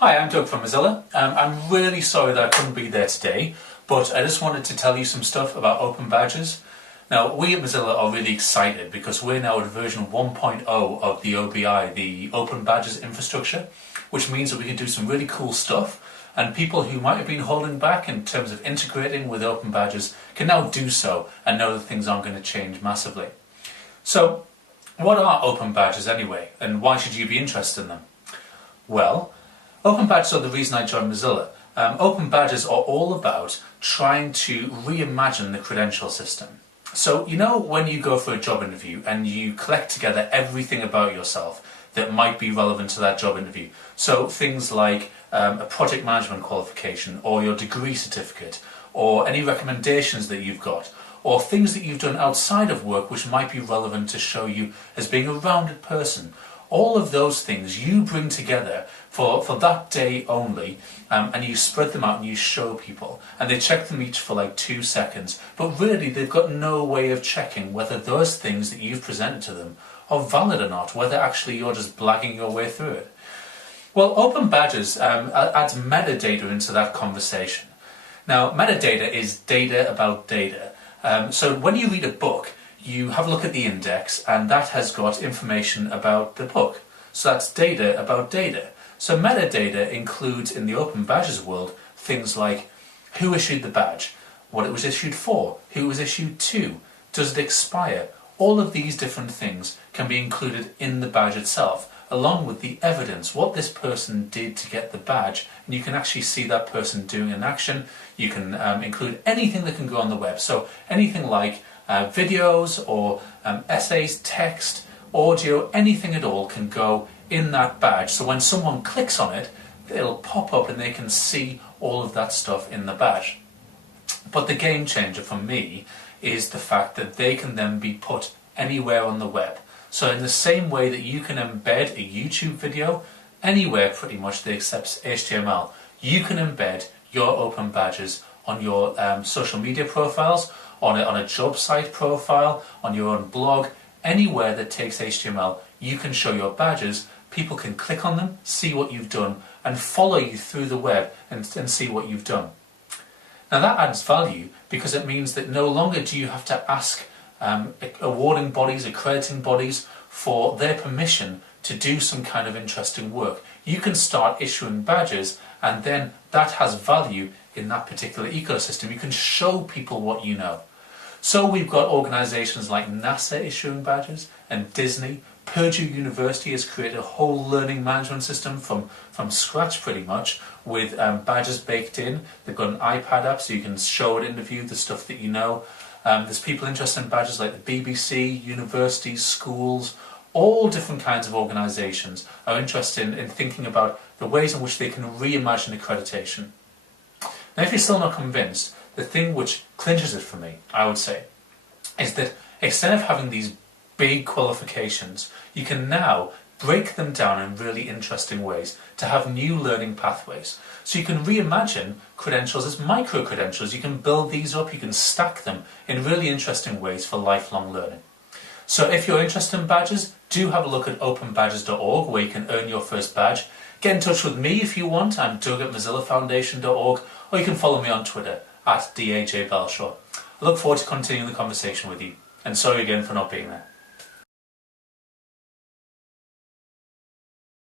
Hi, I'm Doug from Mozilla. I'm really sorry that I couldn't be there today, but I just wanted to tell you some stuff about open badges. Now, we at Mozilla are really excited because we're now at version 1.0 of the OBI, the Open Badges infrastructure, which means that we can do some really cool stuff, and people who might have been holding back in terms of integrating with open badges can now do so and know that things aren't going to change massively. So, what are open badges anyway, and why should you be interested in them? Well, open badges are the reason I joined Mozilla. Open badges are all about trying to reimagine the credential system. So, you know when you go for a job interview and you collect together everything about yourself that might be relevant to that job interview. So things like a project management qualification, or your degree certificate, or any recommendations that you've got, or things that you've done outside of work which might be relevant to show you as being a rounded person. All of those things you bring together for that day only, and you spread them out and you show people, and they check them each for like 2 seconds, but really they've got no way of checking whether those things that you've presented to them are valid or not, whether actually you're just blagging your way through it. Well, open badges adds metadata into that conversation. Now, metadata is data about data. So when you read a book, you have a look at the index, and that has got information about the book. So that's data about data. So metadata includes, in the open badges world, things like who issued the badge, what it was issued for, who it was issued to, does it expire. All of these different things can be included in the badge itself, along with the evidence, what this person did to get the badge, and you can actually see that person doing an action. You can include anything that can go on the web, so anything like videos or essays, text, audio, anything at all can go in that badge. So when someone clicks on it, it'll pop up and they can see all of that stuff in the badge. But the game changer for me is the fact that they can then be put anywhere on the web. So in the same way that you can embed a YouTube video anywhere pretty much that accepts HTML, you can embed your open badges on your social media profiles, on a job site profile, on your own blog, anywhere that takes HTML, you can show your badges. People can click on them, see what you've done, and follow you through the web and see what you've done. Now that adds value because it means that no longer do you have to ask awarding bodies, accrediting bodies for their permission to do some kind of interesting work. You can start issuing badges, and then that has value in that particular ecosystem. You can show people what you know. So we've got organisations like NASA issuing badges, and Disney. Purdue University has created a whole learning management system from scratch pretty much, with badges baked in. They've got an iPad app so you can show at interview the stuff that you know. There's people interested in badges like the BBC, universities, schools. All different kinds of organisations are interested in thinking about the ways in which they can reimagine accreditation. Now, if you're still not convinced, the thing which clinches it for me, I would say, is that instead of having these big qualifications, you can now break them down in really interesting ways to have new learning pathways. So you can reimagine credentials as micro-credentials. You can build these up, you can stack them in really interesting ways for lifelong learning. So if you're interested in badges, do have a look at openbadges.org where you can earn your first badge. Get in touch with me if you want. I'm Doug at mozillafoundation.org, or you can follow me on Twitter at DAJ Belshaw. I look forward to continuing the conversation with you, and sorry again for not being there.